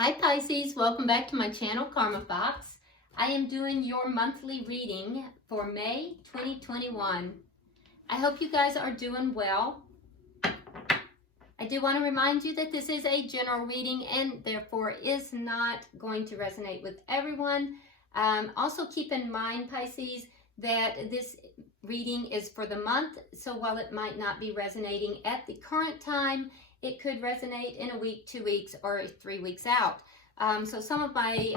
Hi Pisces, welcome back to my channel, Karma Fox. I am doing your monthly reading for May 2021. I hope you guys are doing well. I do want to remind you that this is a general reading and therefore is not going to resonate with everyone. Also keep in mind, Pisces, that this reading is for the month, so while it might not be resonating at the current time, it could resonate in a week, 2 weeks, or 3 weeks out. So some of my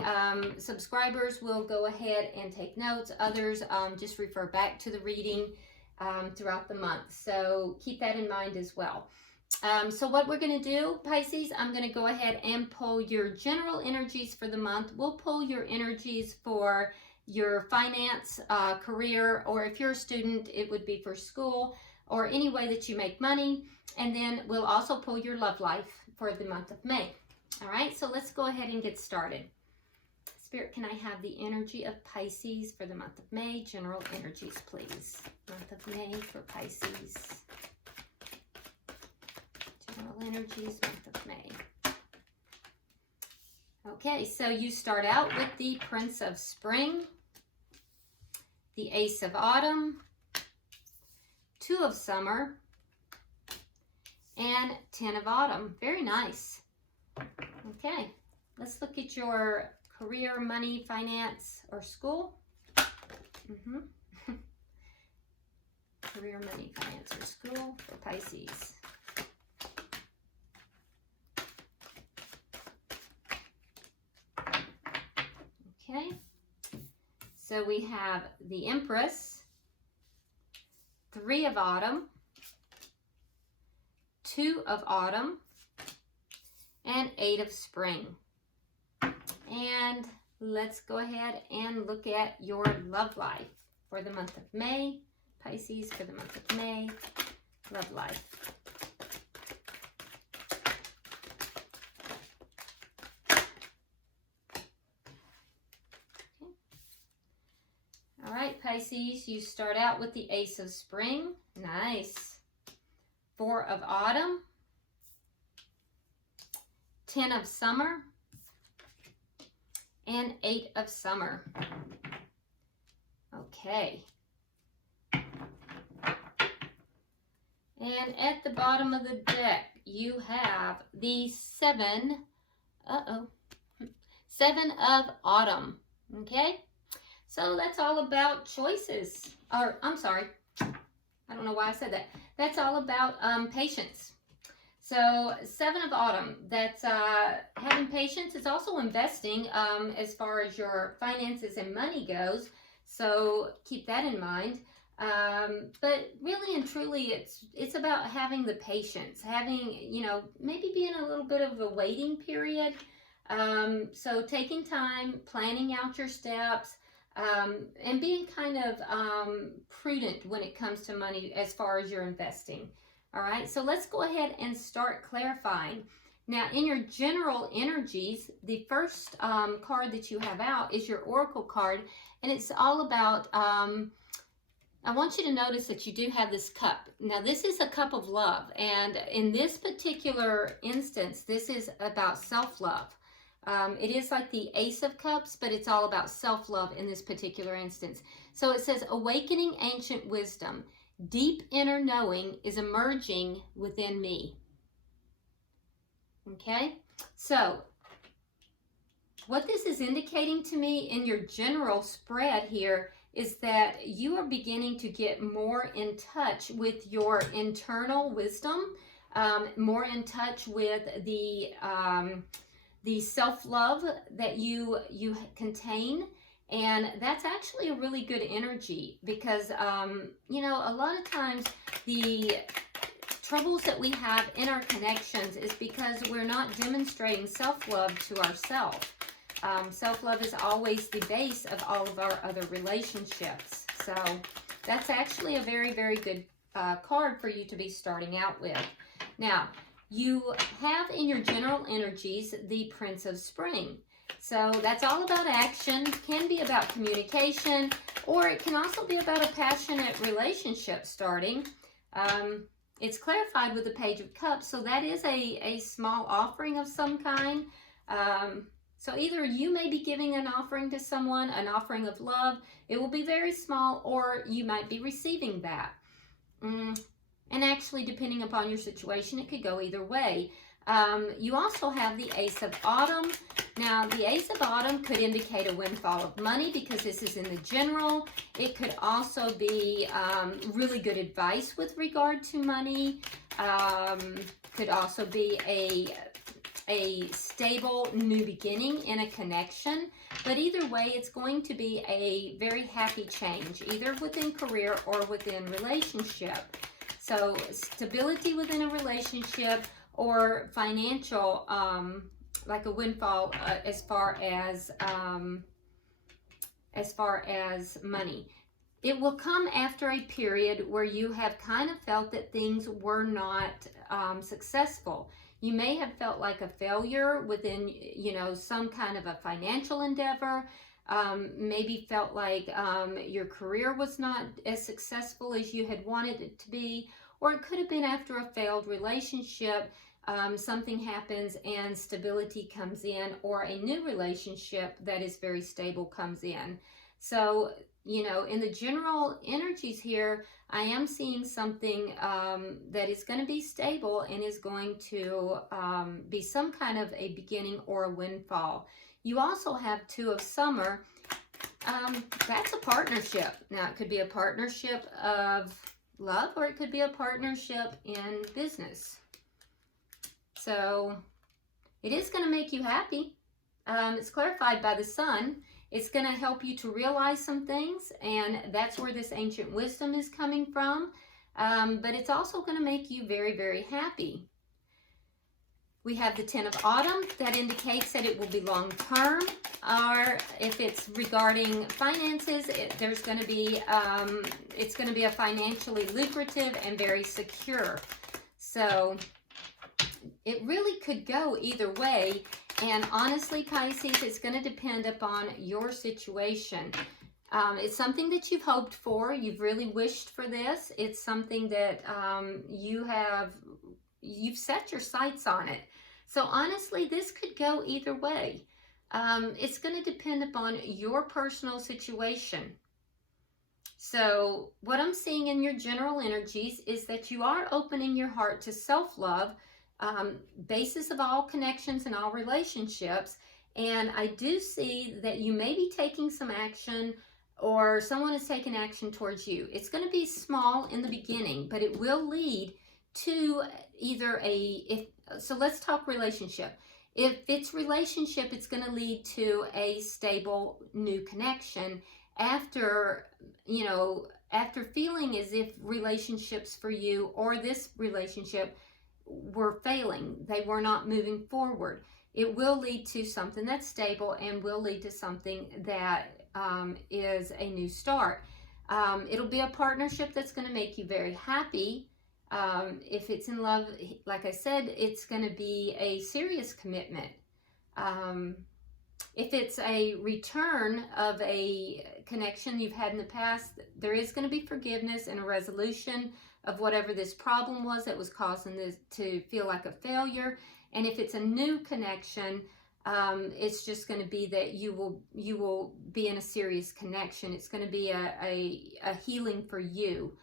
subscribers will go ahead and take notes. Others just refer back to the reading throughout the month. So keep that in mind as well. So what we're going to do, Pisces, I'm going to go ahead and pull your general energies for the month. We'll pull your energies for your finance, career, or if you're a student, it would be for school or any way that you make money. And then we'll also pull your love life for the month of May. All right, so let's go ahead and get started. Spirit, can I have the energy of Pisces for the month of May? General energies, please. Month of May for Pisces. General energies, month of May. Okay, so you start out with the Prince of Spring, the Ace of Autumn, Two of Summer, and 10 of Autumn. Very nice. Okay, let's look at your career, money, finance, or school. Career, money, finance, or school for Pisces. Okay, so we have the Empress, 3 of Autumn, 2 of Autumn, and 8 of Spring. And let's go ahead and look at your love life for the month of May. Pisces, for the month of May, love life. All right, Pisces, you start out with the Ace of Spring. Nice. 4 of Autumn, 10 of Summer, and 8 of Summer. Okay. And at the bottom of the deck, you have the 7 of Autumn. Okay? So that's all about choices. Or, I'm sorry. I don't know why I said that. That's all about patience. So 7 of Autumn, that's having patience. It's also investing as far as your finances and money goes. So keep that in mind. But really and truly, it's about having the patience, having, you know, maybe being a little bit of a waiting period. So taking time, planning out your steps, and being kind of prudent when it comes to money as far as you're investing. All right, so let's go ahead and start clarifying. Now, in your general energies, the first card that you have out is your Oracle card, and it's all about, I want you to notice that you do have this cup. Now, this is a cup of love, and in this particular instance, this is about self-love. It is like the Ace of Cups, but it's all about self-love in this particular instance. So it says, awakening ancient wisdom. Deep inner knowing is emerging within me. Okay? So, what this is indicating to me in your general spread here is that you are beginning to get more in touch with your internal wisdom, more in touch with the self-love that you contain. And that's actually a really good energy because, you know, a lot of times the troubles that we have in our connections is because we're not demonstrating self-love to ourselves. Self-love is always the base of all of our other relationships. So that's actually a very, very good card for you to be starting out with. Now, you have in your general energies the Prince of Spring. So that's all about action, can be about communication, or it can also be about a passionate relationship starting. It's clarified with the Page of Cups, so that is a small offering of some kind. So either you may be giving an offering to someone, an offering of love. It will be very small, or you might be receiving that. And actually, depending upon your situation, it could go either way. You also have the Ace of Autumn. Now, the Ace of Autumn could indicate a windfall of money because this is in the general. It could also be really good advice with regard to money. Could also be a stable new beginning in a connection. But either way, it's going to be a very happy change, either within career or within relationship. So stability within a relationship, or financial, like a windfall as far as money. It will come after a period where you have kind of felt that things were not successful. You may have felt like a failure within, you know, some kind of a financial endeavor. Maybe felt like your career was not as successful as you had wanted it to be, or it could have been after a failed relationship. Something happens and stability comes in, or a new relationship that is very stable comes in. So, you know, in the general energies here, I am seeing something that is going to be stable and is going to be some kind of a beginning or a windfall. You also have Two of Summer. That's a partnership. Now, it could be a partnership of love, or it could be a partnership in business. So it is going to make you happy. It's clarified by the Sun. It's going to help you to realize some things, and that's where this ancient wisdom is coming from. But it's also going to make you very, very happy. We have the Ten of Autumn. That indicates that it will be long term, or if it's regarding finances, it's going to be a financially lucrative and very secure. So it really could go either way. And honestly, Pisces, it's going to depend upon your situation. It's something that you've hoped for. You've really wished for this. It's something that you've set your sights on it. So honestly, this could go either way. It's going to depend upon your personal situation. So what I'm seeing in your general energies is that you are opening your heart to self-love, basis of all connections and all relationships. And I do see that you may be taking some action, or someone is taking action towards you. It's going to be small in the beginning, but it will lead to either so let's talk relationship. If it's relationship, it's going to lead to a stable new connection after, you know, after feeling as if relationships for you or this relationship were failing. They were not moving forward. It will lead to something that's stable and will lead to something that is a new start. It'll be a partnership that's going to make you very happy. If it's in love, like I said, it's going to be a serious commitment. If it's a return of a connection you've had in the past, there is going to be forgiveness and a resolution of whatever this problem was that was causing this to feel like a failure. And if it's a new connection, it's just going to be that you will be in a serious connection. It's going to be a healing for you.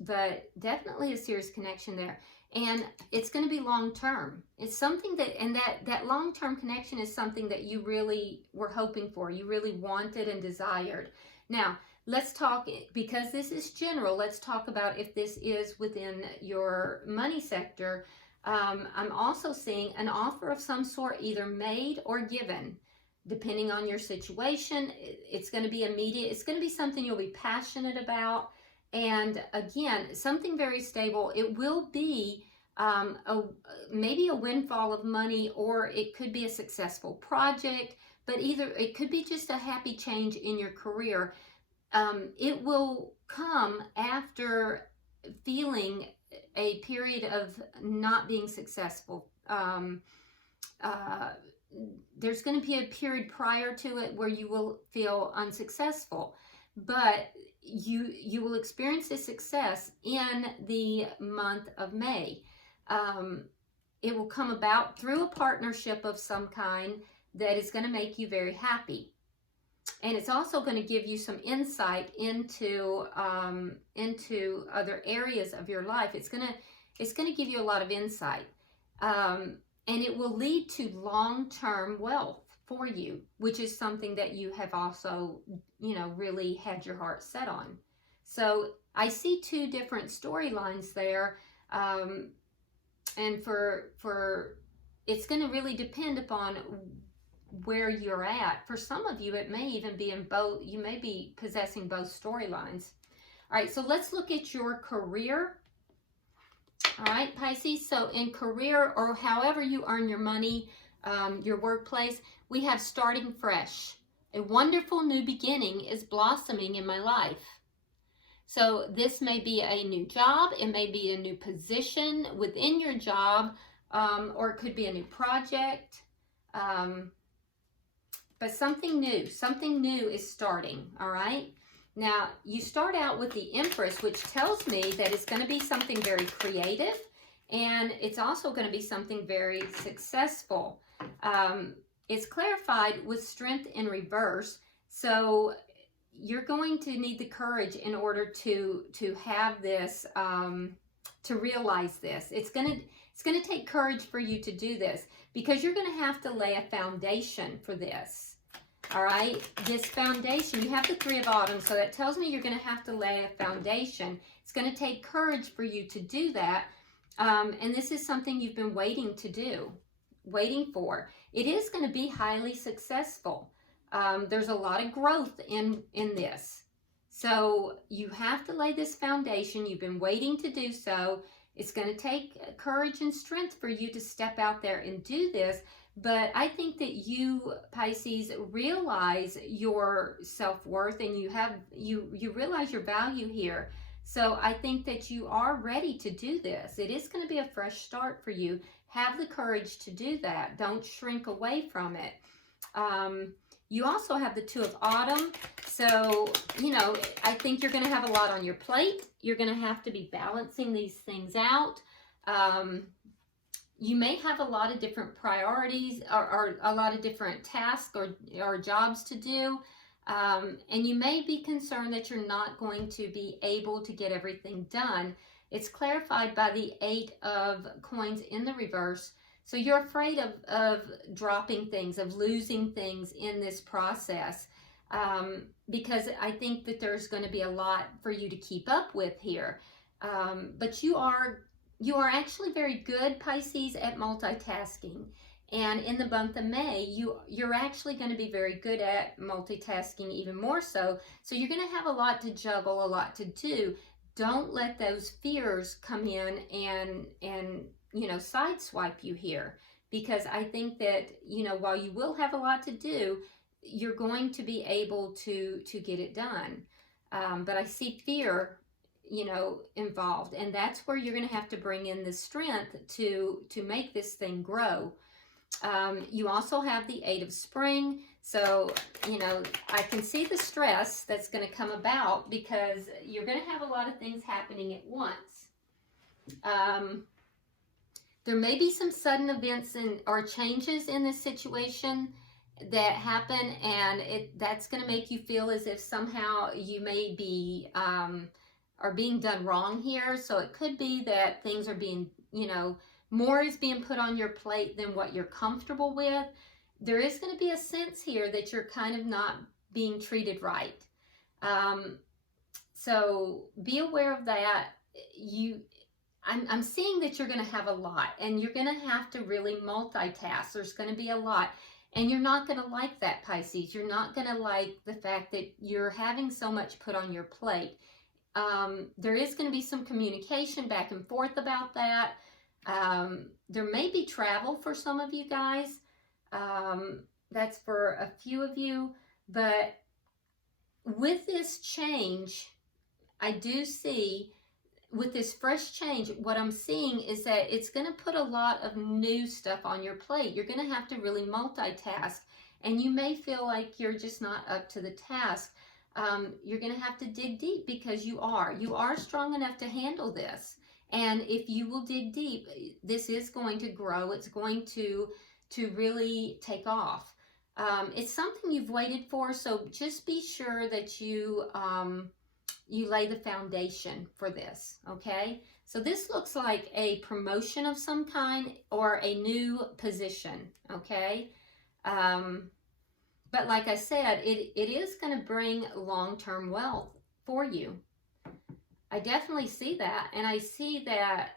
But definitely a serious connection there. And it's going to be long-term. It's something that long-term connection is something that you really were hoping for. You really wanted and desired. Now, let's talk, because this is general, let's talk about if this is within your money sector. I'm also seeing an offer of some sort, either made or given, depending on your situation. It's going to be immediate. It's going to be something you'll be passionate about. And again, something very stable. It will be maybe a windfall of money, or it could be a successful project, but either it could be just a happy change in your career. It will come after feeling a period of not being successful. There's going to be a period prior to it where you will feel unsuccessful, but you will experience this success in the month of May. it will come about through a partnership of some kind that is going to make you very happy. And it's also going to give you some insight into other areas of your life. It's going to give you a lot of insight, and it will lead to long-term wealth for you, which is something that you have also, you know, really had your heart set on. So I see two different storylines there, and for it's going to really depend upon where you're at. For some of you, it may even be in both. You may be possessing both storylines. All right, so let's look at your career. All right, Pisces. So in career, or however you earn your money, your workplace, we have starting fresh. A wonderful new beginning is blossoming in my life. So this may be a new job. It may be a new position within your job, or it could be a new project. But something new is starting, all right? Now, you start out with the Empress, which tells me that it's going to be something very creative, and it's also going to be something very successful. It's clarified with Strength in reverse, so you're going to need the courage in order to have this, to realize this. It's going to take courage for you to do this, because you're going to have to lay a foundation for this. All right, this foundation, you have the Three of Autumn, so that tells me you're going to have to lay a foundation. It's going to take courage for you to do that, and this is something you've been waiting to do, waiting for. It is going to be highly successful. There's a lot of growth in this. So you have to lay this foundation. You've been waiting to do so. It's going to take courage and strength for you to step out there and do this. But I think that you, Pisces, realize your self-worth, and you realize your value here. So I think that you are ready to do this. It is going to be a fresh start for you. Have the courage to do that. Don't shrink away from it. You also have the Two of Autumn. So, you know, I think you're going to have a lot on your plate. You're going to have to be balancing these things out. You may have a lot of different priorities, or a lot of different tasks or jobs to do. And you may be concerned that you're not going to be able to get everything done. It's clarified by the Eight of Coins in the reverse. So you're afraid of dropping things, of losing things in this process, because I think that there's going to be a lot for you to keep up with here. But you are actually very good, Pisces, at multitasking. And in the month of May, you're actually going to be very good at multitasking, even more so. So you're going to have a lot to juggle, a lot to do. Don't let those fears come in and you know, sideswipe you here, because I think that, you know, while you will have a lot to do, you're going to be able to get it done. But I see fear, you know, involved, and that's where you're going to have to bring in the strength to make this thing grow. You also have the Eight of Spring. So, you know, I can see the stress that's going to come about, because you're going to have a lot of things happening at once. There may be some sudden events or changes in this situation that happen, and that's going to make you feel as if somehow you may be are being done wrong here. So it could be that things are being, you know, more is being put on your plate than what you're comfortable with. There is going to be a sense here that you're kind of not being treated right. So be aware of that. I'm seeing that you're going to have a lot, and you're going to have to really multitask. There's going to be a lot, and you're not going to like that, Pisces. You're not going to like the fact that you're having so much put on your plate. There is going to be some communication back and forth about that. There may be travel for some of you guys. That's for a few of you. But with this change, I do see, with this fresh change, what I'm seeing is that it's going to put a lot of new stuff on your plate. You're going to have to really multitask, and you may feel like you're just not up to the task. You're going to have to dig deep, because you are strong enough to handle this. And if you will dig deep, this is going to grow. It's going to really take off. It's something you've waited for, so just be sure that you lay the foundation for this, okay? So this looks like a promotion of some kind or a new position, okay? But like I said, it is going to bring long-term wealth for you. I definitely see that, and I see that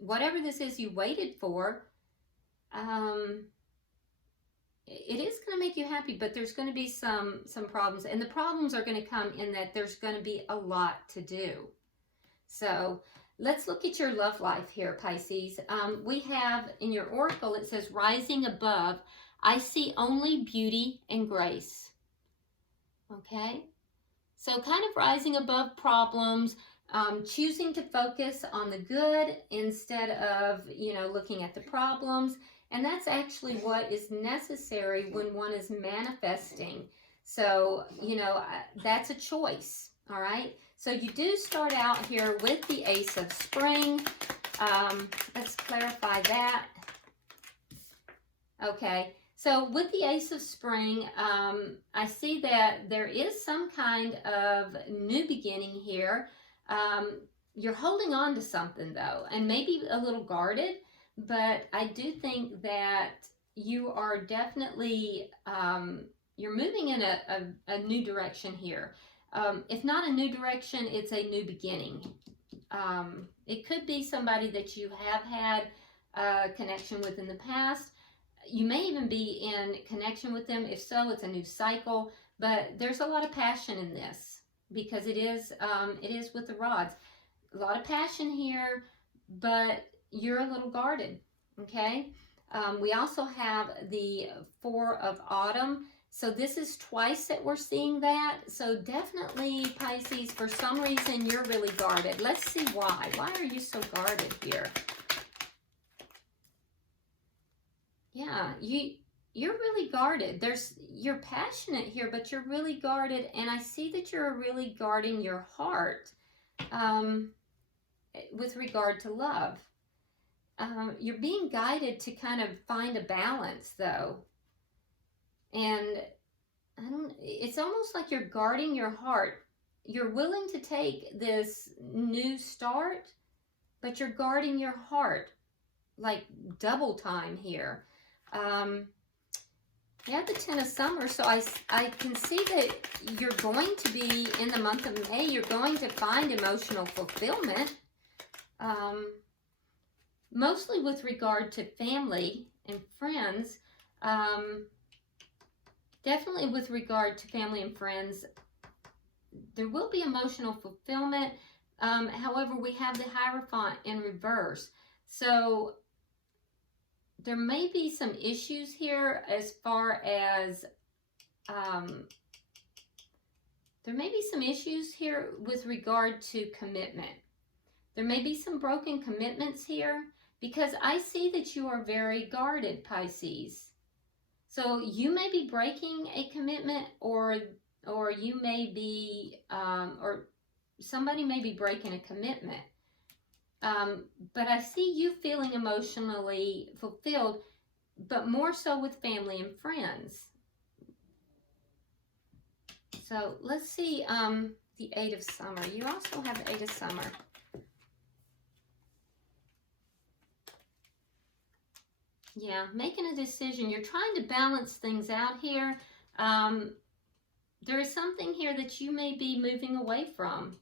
whatever this is you waited for, it is going to make you happy, but there's going to be some problems, and the problems are going to come in that there's going to be a lot to do. So let's look at your love life here, Pisces. We have in your oracle, it says, rising above, I see only beauty and grace. Okay? So kind of rising above problems, choosing to focus on the good instead of, looking at the problems. And that's actually what is necessary when one is manifesting. So, that's a choice, all right? So you do start out here with the Ace of Spring. Let's clarify that. Okay, so with the Ace of Spring, I see that there is some kind of new beginning here. You're holding on to something, though, and maybe a little guarded. But I do think that you are definitely, you're moving in a new direction here. If not a new direction, it's a new beginning. It could be somebody that you have had a connection with in the past. You may even be in connection with them. If so, it's a new cycle. But there's a lot of passion in this because it is with the rods. A lot of passion here, but you're a little guarded, okay? We also have the Four of Autumn. So this is twice that we're seeing that. So definitely, Pisces, for some reason, you're really guarded. Let's see why. Why are you so guarded here? Yeah, you're really guarded. You're passionate here, but you're really guarded. And I see that you're really guarding your heart with regard to love. You're being guided to kind of find a balance, though. And it's almost like you're guarding your heart. You're willing to take this new start, but you're guarding your heart, like double time here. You have the Ten of Summer, so I can see that you're going to be, in the month of May, you're going to find emotional fulfillment. Mostly with regard to family and friends. Definitely with regard to family and friends, there will be emotional fulfillment. However, we have the Hierophant in reverse. So there may be some issues here as far as, there may be some issues here with regard to commitment. There may be some broken commitments here because I see that you are very guarded, Pisces. So you may be breaking a commitment, or you may be, or somebody may be breaking a commitment. But I see you feeling emotionally fulfilled, but more so with family and friends. So let's see the Eight of Summer. You also have the Eight of Summer. Yeah, making a decision. You're trying to balance things out here. There is something here that you may be moving away from.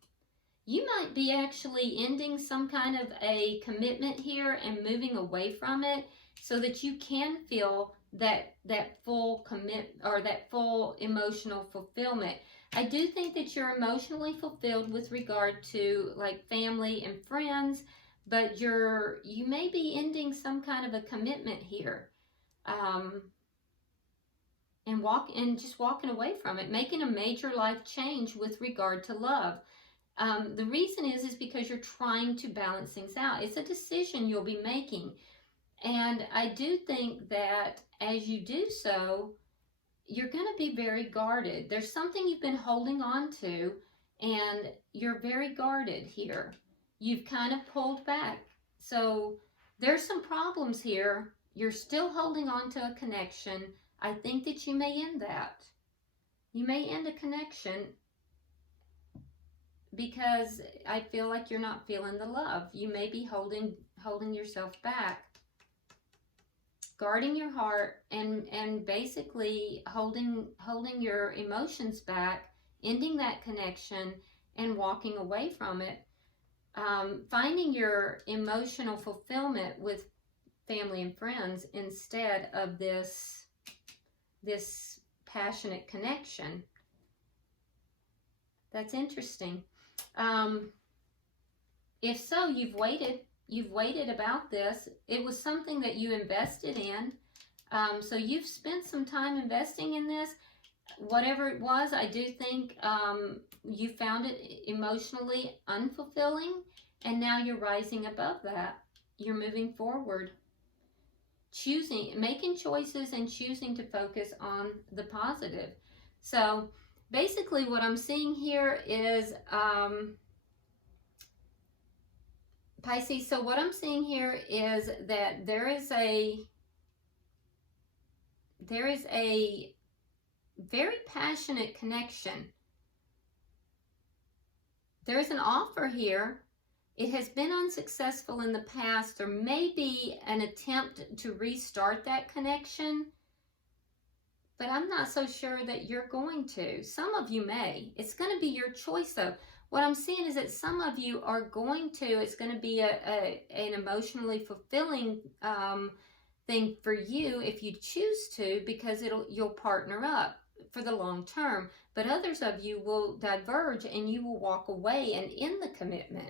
You might be actually ending some kind of a commitment here and moving away from it so that you can feel that full commit, or that full emotional fulfillment. I do think that you're emotionally fulfilled with regard to like family and friends, but you may be ending some kind of a commitment here, and just walking away from it, making a major life change with regard to love. The reason is because you're trying to balance things out. It's a decision you'll be making, and I do think that as you do so, you're going to be very guarded. There's something you've been holding on to, and you're very guarded here. you've kind of pulled back. So there's some problems here. You're still holding on to a connection. I think that you may end that. You may end a connection because I feel like you're not feeling the love. You may be holding yourself back, guarding your heart, and basically holding your emotions back, ending that connection and walking away from it. Finding your emotional fulfillment with family and friends instead of this passionate connection. That's interesting. If so, you've waited about this. It was something that you invested in. So you've spent some time investing in this. Whatever it was, I do think you found it emotionally unfulfilling, and now you're rising above that. You're moving forward, making choices and choosing to focus on the positive. So basically what I'm seeing here is Pisces, so what I'm seeing here is that there is a very passionate connection. There's an offer here. It has been unsuccessful in the past. There may be an attempt to restart that connection, but I'm not so sure that you're going to. Some of you may. It's going to be your choice, though. What I'm seeing is that some of you are going to, it's going to be an emotionally fulfilling thing for you if you choose to, because you'll partner up for the long term. But others of you will diverge and you will walk away and end the commitment.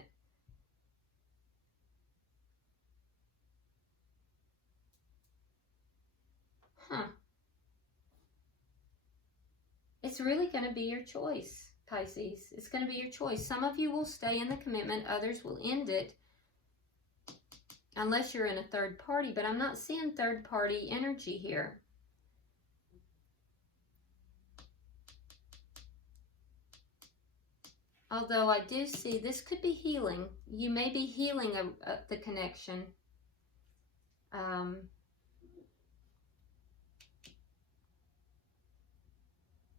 It's really going to be your choice, Pisces. It's going to be your choice. Some of you will stay in the commitment. Others will end it. Unless you're in a third party. But I'm not seeing third party energy here. Although I do see this could be healing. You may be healing the connection.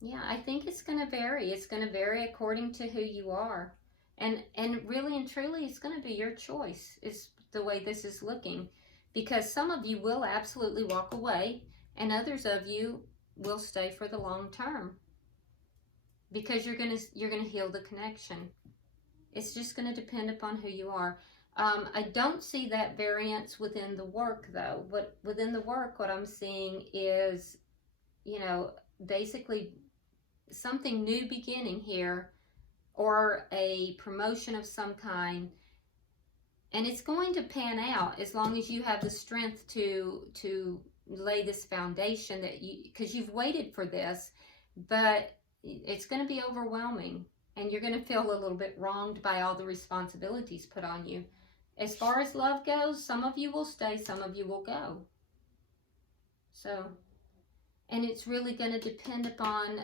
Yeah, I think it's going to vary. It's going to vary according to who you are. And really and truly, it's going to be your choice, is the way this is looking. Because some of you will absolutely walk away, and others of you will stay for the long term. Because you're going to heal the connection. It's just going to depend upon who you are. I don't see that variance within the work, though. Within the work, what I'm seeing is, basically something new beginning here, or a promotion of some kind, and it's going to pan out as long as you have the strength to lay this foundation, because you've waited for this. But it's going to be overwhelming, and you're going to feel a little bit wronged by all the responsibilities put on you. As far as love goes, some of you will stay, some of you will go. So, and it's really going to depend upon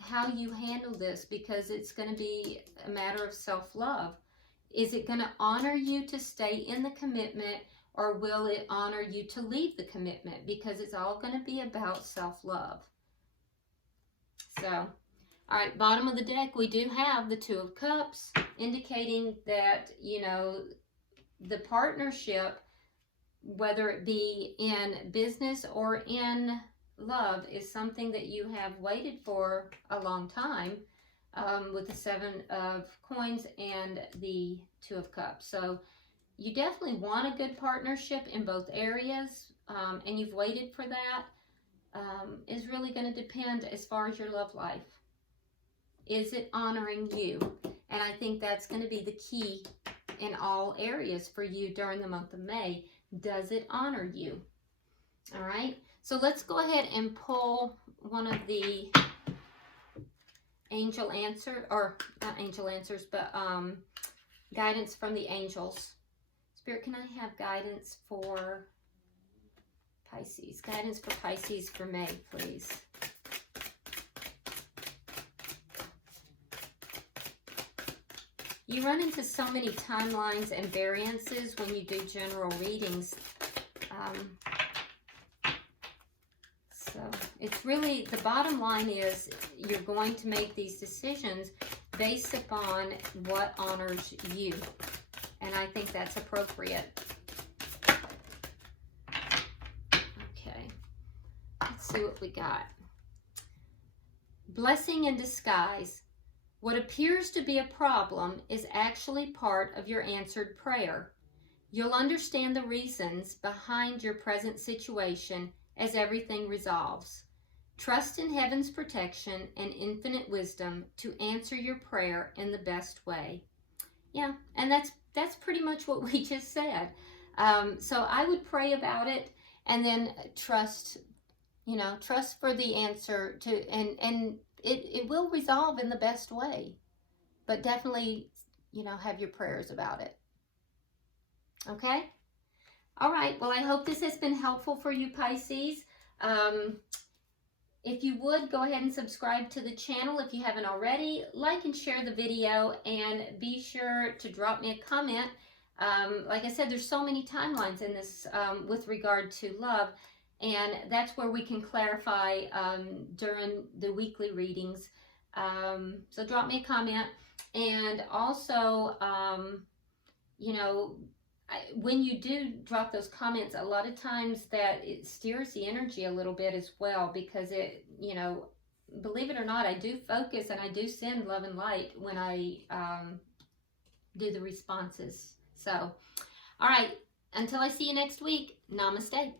how you handle this, because it's going to be a matter of self-love. Is it going to honor you to stay in the commitment, or will it honor you to leave the commitment? Because it's all going to be about self-love. So, all right, bottom of the deck, we do have the Two of Cups, indicating that, the partnership, whether it be in business or in love, is something that you have waited for a long time, with the Seven of Coins and the Two of Cups. So you definitely want a good partnership in both areas, and you've waited for that. Is really going to depend as far as your love life. Is it honoring you? And I think that's going to be the key in all areas for you during the month of May. Does it honor you? All right. So let's go ahead and pull one of the angel answer, or not angel answers, but guidance from the angels. Spirit, can I have guidance for Pisces? Guidance for Pisces for May, please. You run into so many timelines and variances when you do general readings. So it's really, the bottom line is you're going to make these decisions based upon what honors you. And I think that's appropriate. Okay, let's see what we got. Blessing in disguise. What appears to be a problem is actually part of your answered prayer. You'll understand the reasons behind your present situation as everything resolves. Trust in heaven's protection and infinite wisdom to answer your prayer in the best way. Yeah, and that's pretty much what we just said. So I would pray about it and then trust, trust for the answer to, and it will resolve in the best way. But definitely, have your prayers about it. Okay? All right. Well, I hope this has been helpful for you, Pisces. If you would, go ahead and subscribe to the channel if you haven't already. Like and share the video, and be sure to drop me a comment. Like I said, there's so many timelines in this with regard to love, and that's where we can clarify during the weekly readings. So drop me a comment, and also, when you do drop those comments, a lot of times that it steers the energy a little bit as well, because it, believe it or not, I do focus and I do send love and light when I do the responses. So, all right, until I see you next week, namaste.